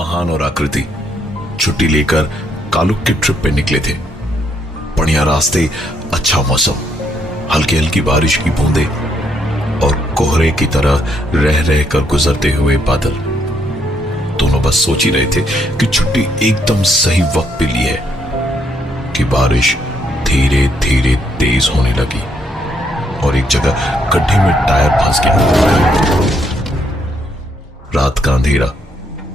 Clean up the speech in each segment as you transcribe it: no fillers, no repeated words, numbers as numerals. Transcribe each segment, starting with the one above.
आहान और आकृति छुट्टी लेकर कालुक के ट्रिप पे निकले थे। बढ़िया रास्ते, अच्छा मौसम, हल्की हल्की बारिश की बूंदें और कोहरे की तरह रह रह कर गुजरते हुए बादल। दोनों बस सोच ही रहे थे कि छुट्टी एकदम सही वक्त पे ली है कि बारिश धीरे धीरे तेज होने लगी और एक जगह गड्ढे में टायर फंस गया। रात का अंधेरा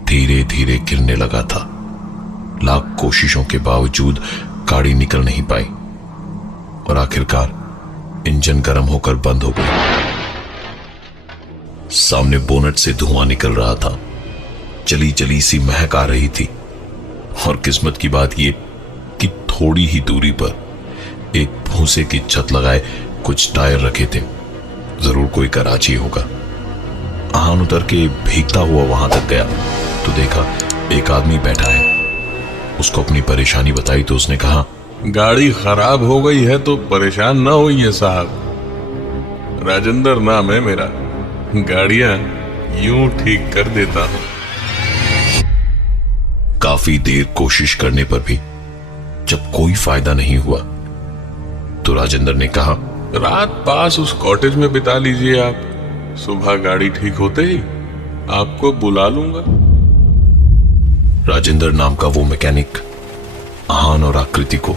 धीरे धीरे गिरने लगा था। लाख कोशिशों के बावजूद गाड़ी निकल नहीं पाई और आखिरकार इंजन गर्म होकर बंद हो गई। सामने बोनट से धुआं निकल रहा था, जली जली सी महक आ रही थी और किस्मत की बात यह कि थोड़ी ही दूरी पर एक भूसे की छत लगाए कुछ टायर रखे थे। जरूर कोई कराची होगा। आहान उतर के भीगता हुआ वहां तक गया तो देखा एक आदमी बैठा है। उसको अपनी परेशानी बताई तो उसने कहा, गाड़ी खराब हो गई है तो परेशान ना होइए साहब, राजेंद्र नाम है मेरा, गाड़ियां यूं ठीक कर देता हूं। काफी देर कोशिश करने पर भी जब कोई फायदा नहीं हुआ तो राजेंद्र ने कहा, रात पास उस कॉटेज में बिता लीजिए आप, सुबह गाड़ी ठीक होते ही आपको बुला लूंगा। राजेंद्र नाम का वो मैकेनिक आहान और आकृति को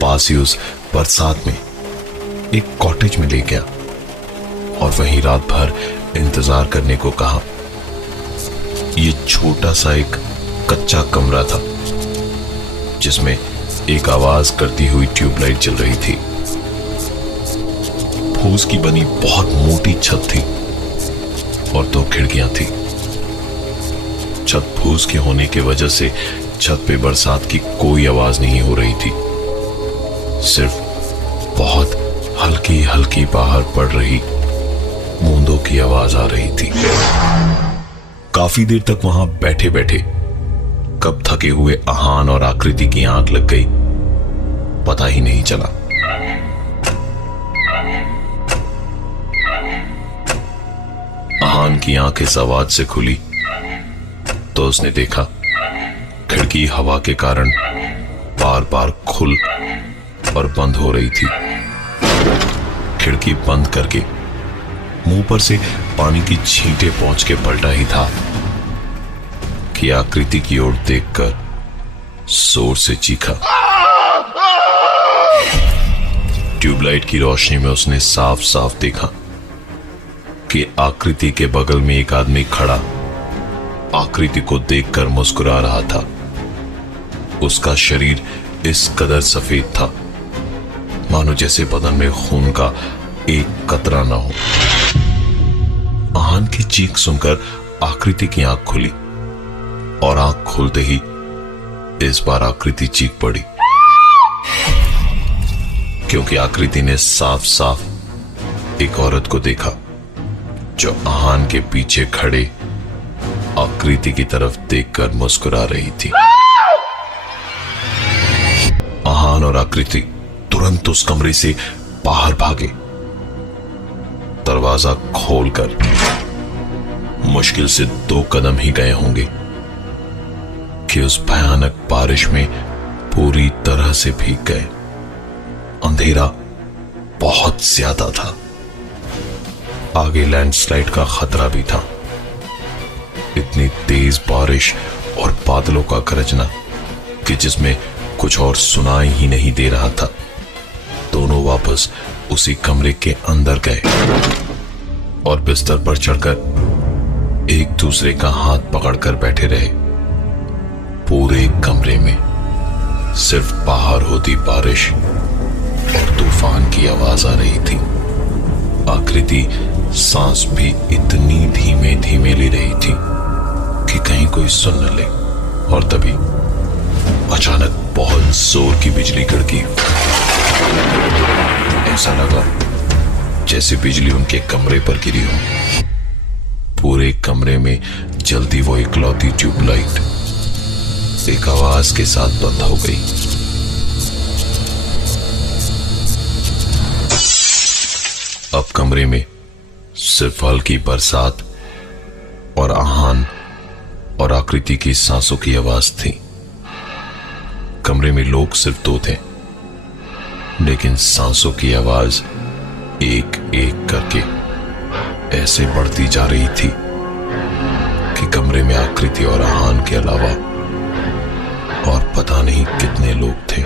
पास ही उस बरसात में एक कॉटेज में ले गया और वहीं रात भर इंतजार करने को कहा। ये छोटा सा एक कच्चा कमरा था जिसमें एक आवाज करती हुई ट्यूबलाइट जल रही थी। फूस की बनी बहुत मोटी छत थी और 2 खिड़कियां थी। छत फूस के होने की वजह से छत पे बरसात की कोई आवाज नहीं हो रही थी, सिर्फ बहुत हल्की हल्की बाहर पड़ रही बूंदों की आवाज आ रही थी। काफी देर तक वहां बैठे बैठे कब थके हुए आहान और आकृति की आंख लग गई पता ही नहीं चला। आहान की आंख इस आवाज से खुली तो उसने देखा खिड़की हवा के कारण बार बार खुल और बंद हो रही थी। खिड़की बंद करके मुंह पर से पानी की छींटे पहुंच के पलटा ही था कि आकृति की ओर देखकर जोर से चीखा। ट्यूबलाइट की रोशनी में उसने साफ साफ देखा कि आकृति के बगल में एक आदमी खड़ा आकृति को देखकर मुस्कुरा रहा था। उसका शरीर इस कदर सफेद था मानो जैसे बदन में खून का एक कतरा ना हो। आहान की चीख सुनकर आकृति की आंख खुली और आंख खुलते ही इस बार आकृति चीख पड़ी क्योंकि आकृति ने साफ साफ एक औरत को देखा जो आहान के पीछे खड़े आकृति की तरफ देखकर मुस्कुरा रही थी। आहान और आकृति तुरंत उस कमरे से बाहर भागे। दरवाजा खोलकर मुश्किल से 2 कदम ही गए होंगे कि उस भयानक बारिश में पूरी तरह से भीग गए। अंधेरा बहुत ज्यादा था, आगे लैंडस्लाइड का खतरा भी था। इतनी तेज बारिश और बादलों का गरजना कि जिसमें कुछ और सुनाई ही नहीं दे रहा था। दोनों वापस उसी कमरे के अंदर गए और बिस्तर पर चढ़कर एक दूसरे का हाथ पकड़कर बैठे रहे। पूरे कमरे में सिर्फ बाहर होती बारिश और तूफान की आवाज आ रही थी। आकृति सांस भी इतनी धीमे धीमे ले रही थी कि कहीं कोई सुन न ले और तभी अचानक बहुत जोर की बिजली कड़की। ऐसा लगा जैसे बिजली उनके कमरे पर गिरी हो। पूरे कमरे में जलती वो इकलौती ट्यूबलाइट एक आवाज के साथ बंद हो गई। अब कमरे में सिर्फ हल्की बरसात और आहान और आकृति की सांसों की आवाज थी। कमरे में लोग सिर्फ दो थे, लेकिन सांसों की आवाज एक एक करके ऐसे बढ़ती जा रही थी कि कमरे में आकृति और आहान के अलावा और पता नहीं कितने लोग थे।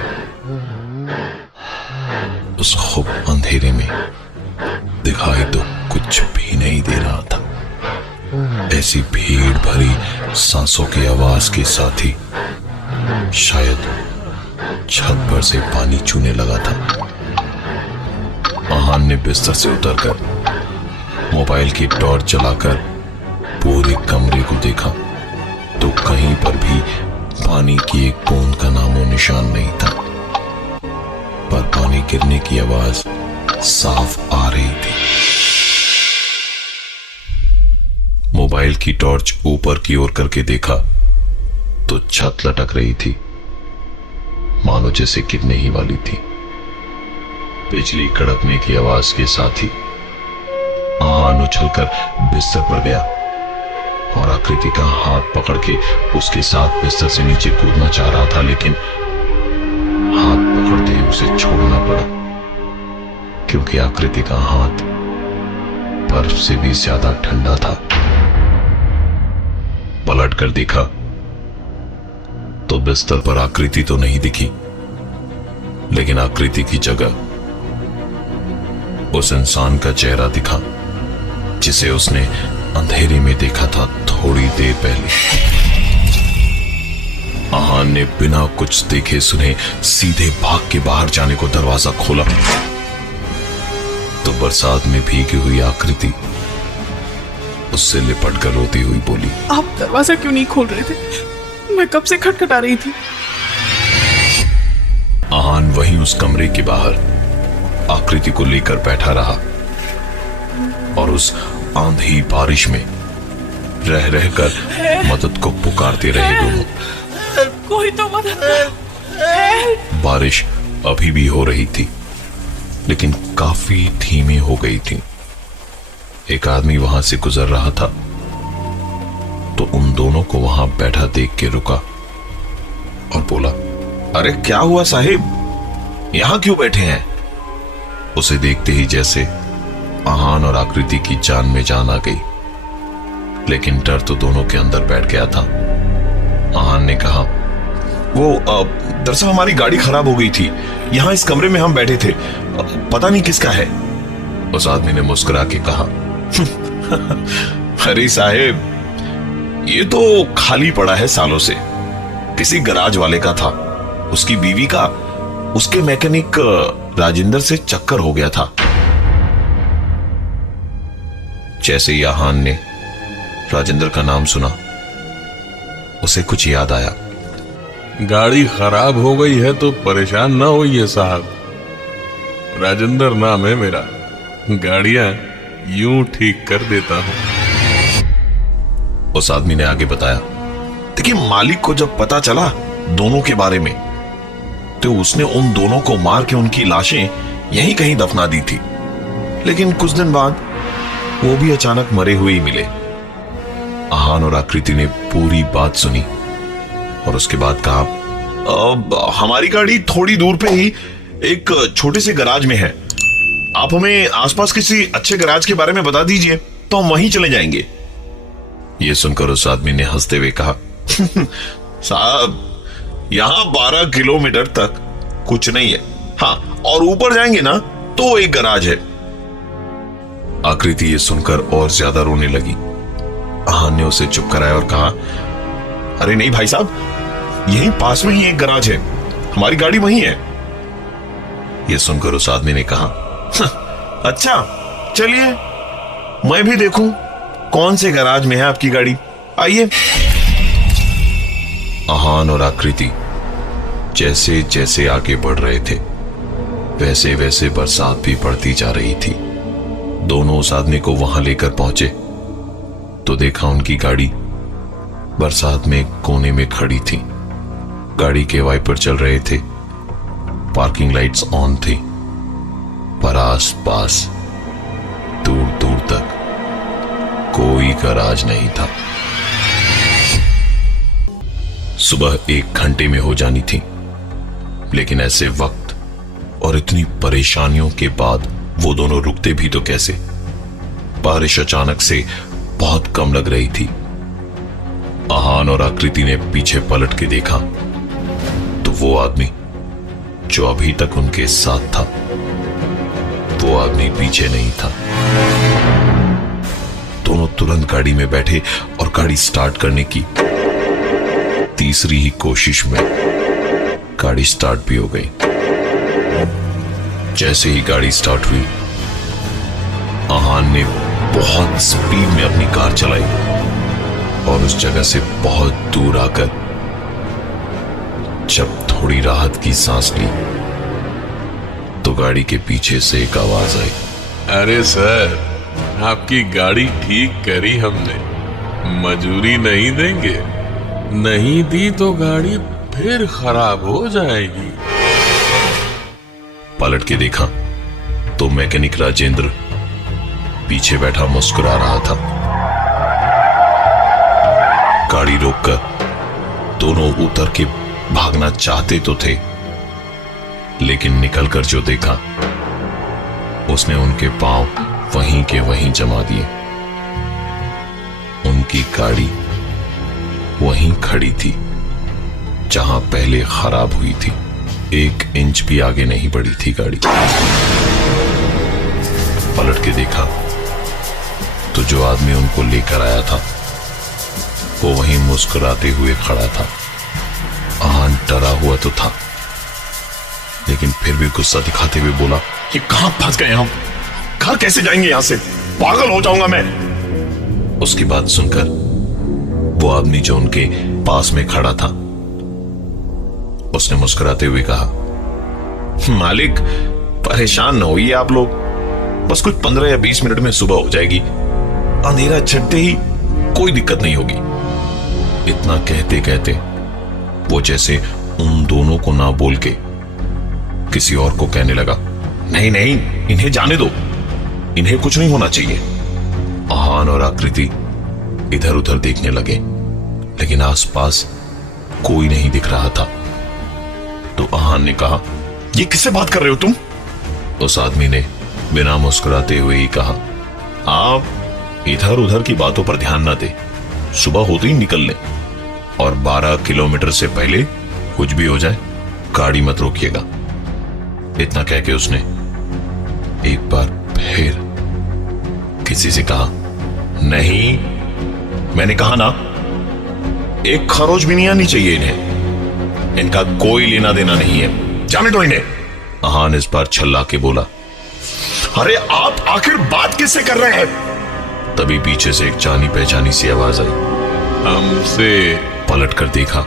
उस खूब अंधेरे में दिखाई तो कुछ भी नहीं दे रहा था। ऐसी भीड़ भरी सांसों की आवाज के साथ ही शायद छत पर से पानी चूने लगा था। आहान ने बिस्तर से उतरकर मोबाइल की टॉर्च जलाकर पूरे कमरे को देखा तो कहीं पर भी पानी की एक बूंद का नामो निशान नहीं था, पर पानी गिरने की आवाज साफ आ रही थी। मोबाइल की टॉर्च ऊपर की ओर करके देखा तो छत लटक रही थी, मानो जैसे गिरने ही वाली थी। बिजली कड़कने की आवाज के साथ ही आहान उछलकर बिस्तर पर गया और आकृति का हाथ पकड़ के उसके साथ बिस्तर से नीचे कूदना चाह रहा था, लेकिन हाथ पकड़ते ही उसे छोड़ना पड़ा, क्योंकि आकृति का हाथ बर्फ से भी ज्यादा ठंडा था। पलट कर देखा तो बिस्तर पर आकृति तो नहीं दिखी, लेकिन आकृति की जगह उस इंसान का चेहरा दिखा जिसे उसने अंधेरे में देखा था थोड़ी देर पहले। आहान ने बिना कुछ देखे सुने सीधे भाग के बाहर जाने को दरवाजा खोला तो बरसात में भीगी हुई आकृति उससे लिपट कर रोती हुई बोली, आप दरवाजा क्यों नहीं खोल रहे थे? मैं कब से खटखटा रही थी। आहान वहीं उस कमरे के बाहर आकृति को लेकर बैठा रहा और उस आंधी बारिश में रह रहकर मदद को पुकारते रहे दोनों। कोई तो मदद। बारिश अभी भी हो रही थी, लेकिन काफी धीमी हो गई थी। एक आदमी वहां से गुजर रहा था तो उन दोनों को वहां बैठा देख के रुका और बोला, अरे क्या हुआ साहिब, यहां क्यों बैठे हैं? उसे देखते ही जैसे आहान और आकृति की जान में जान आ गई, लेकिन डर तो दोनों के अंदर बैठ गया था। आहान ने कहा, वो दरअसल हमारी गाड़ी खराब हो गई थी, यहां इस कमरे में हम बैठे थे, पता नहीं किसका है। उस आदमी ने मुस्कुरा के कहा, अरे साहेब, ये तो खाली पड़ा है सालों से, किसी गराज वाले का था, उसकी बीवी का उसके मैकेनिक राजेंद्र से चक्कर हो गया था। जैसे ही आहान ने राजेंद्र का नाम सुना उसे कुछ याद आया। गाड़ी खराब हो गई है तो परेशान ना होइए साहब, राजेंद्र नाम है मेरा, गाड़ियां यूं ठीक कर देता हूं। उस आदमी ने आगे बताया, देखिए मालिक को जब पता चला दोनों के बारे में तो उसने उन दोनों को मार के उनकी लाशें यहीं कहीं दफना दी थी, लेकिन कुछ दिन बाद वो भी अचानक मरे हुए ही मिले। आहान और आकृति ने पूरी बात सुनी और उसके बाद कहा, हमारी गाड़ी थोड़ी दूर पे ही एक छोटे से गराज में है, आप हमें आसपास किसी अच्छे गराज के बारे में बता दीजिए तो हम वहीं चले जाएंगे। ये सुनकर उस आदमी ने हंसते हुए कहा, साहब यहां 12 किलोमीटर तक कुछ नहीं है, हाँ और ऊपर जाएंगे ना तो एक गराज है। आकृति ये सुनकर और ज्यादा रोने लगी। आहान ने उसे चुप कराया और कहा, अरे नहीं भाई साहब, यहीं पास में ही एक गराज है, हमारी गाड़ी वहीं है। यह सुनकर उस आदमी ने कहा, अच्छा चलिए मैं भी देखूं कौन से गराज में है आपकी गाड़ी, आइए। आहान और आकृति जैसे जैसे आगे बढ़ रहे थे वैसे वैसे बरसात भी बढ़ती जा रही थी। दोनों उस आदमी को वहां लेकर पहुंचे तो देखा उनकी गाड़ी बरसात में कोने में खड़ी थी। गाड़ी के वाइपर चल रहे थे, पार्किंग लाइट्स ऑन थी, पर आस पास दूर दूर तक कोई गराज नहीं था। सुबह 1 घंटे में हो जानी थी। लेकिन ऐसे वक्त और इतनी परेशानियों के बाद वो दोनों रुकते भी तो कैसे। बारिश अचानक से बहुत कम लग रही थी। आहान और आकृति ने पीछे पलट के देखा तो वो आदमी जो अभी तक उनके साथ था, वो आदमी पीछे नहीं था। दोनों तुरंत गाड़ी में बैठे और गाड़ी स्टार्ट करने की तीसरी ही कोशिश में गाड़ी स्टार्ट भी हो गई। जैसे ही गाड़ी स्टार्ट हुई, आहान ने बहुत स्पीड में अपनी कार चलाई और उस जगह से बहुत दूर आकर जब थोड़ी राहत की सांस ली तो गाड़ी के पीछे से एक आवाज आई। अरे सर, आपकी गाड़ी ठीक करी हमने, मजूरी नहीं देंगे। नहीं दी तो गाड़ी फिर खराब हो जाएगी। पलट के देखा तो मैकेनिक राजेंद्र पीछे बैठा मुस्कुरा रहा था। गाड़ी रोककर दोनों उतर के भागना चाहते तो थे, लेकिन निकलकर जो देखा उसने उनके पांव वहीं के वहीं जमा दिए। उनकी गाड़ी वहीं खड़ी थी जहां पहले खराब हुई थी। 1 इंच भी आगे नहीं बढ़ी थी गाड़ी। पलट के देखा तो जो आदमी उनको लेकर आया था वो वहीं मुस्कुराते हुए खड़ा था। आहान डरा हुआ तो था, लेकिन फिर भी गुस्सा दिखाते हुए बोला, ये कहां फंस गए हम? घर कैसे जाएंगे यहां से? पागल हो जाऊंगा मैं। उसकी बात सुनकर वो आदमी जो उनके पास में खड़ा था, उसने मुस्कुराते हुए कहा, मालिक परेशान न होइए आप लोग, बस कुछ 15 या 20 मिनट में सुबह हो जाएगी। अंधेरा छटते ही कोई दिक्कत नहीं होगी। इतना कहते कहते वो जैसे उन दोनों को ना बोल के किसी और को कहने लगा, नहीं नहीं, इन्हें जाने दो, इन्हें कुछ नहीं होना चाहिए। आहान और आकृति इधर उधर देखने लगे, लेकिन आसपास कोई नहीं दिख रहा था। तो आहान ने कहा, ये किससे बात कर रहे हो तुम? उस आदमी ने बिना मुस्कुराते हुए ही कहा, आप इधर उधर की बातों पर ध्यान ना दे, सुबह होते ही निकल ले, और 12 किलोमीटर से पहले कुछ भी हो जाए गाड़ी मत रोकिएगा। इतना कह के उसने एक बार फिर किसी से कहा, नहीं, मैंने कहा ना, एक खरोच भी नहीं आनी चाहिए इन्हें, इनका कोई लेना देना नहीं है, जाने दो इन्हें। आहान इस बार छल्ला के बोला, अरे आप आखिर बात किससे कर रहे हैं? तभी पीछे से एक जानी पहचानी सी आवाज आई। हमसे। पलट कर देखा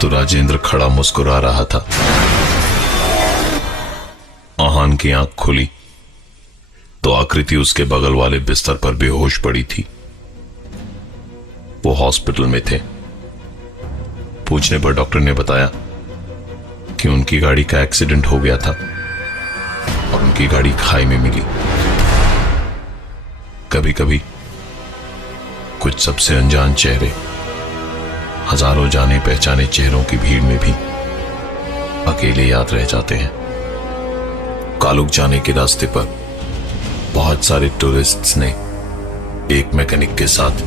तो राजेंद्र खड़ा मुस्कुरा रहा था। आहान की आंख खुली तो आकृति उसके बगल वाले बिस्तर पर बेहोश पड़ी थी। वो हॉस्पिटल में थे। पूछने पर डॉक्टर ने बताया कि उनकी गाड़ी का एक्सीडेंट हो गया था और उनकी गाड़ी खाई में मिली। कभी कभी कुछ सबसे अनजान चेहरे हजारों जाने पहचाने चेहरों की भीड़ में भी अकेले याद रह जाते हैं। कालुक जाने के रास्ते पर बहुत सारे टूरिस्ट्स ने एक मैकेनिक के साथ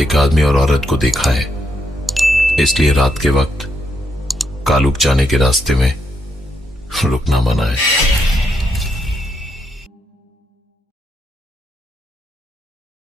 एक आदमी और औरत को देखा है, इसलिए रात के वक्त कालुक जाने के रास्ते में रुकना मना है।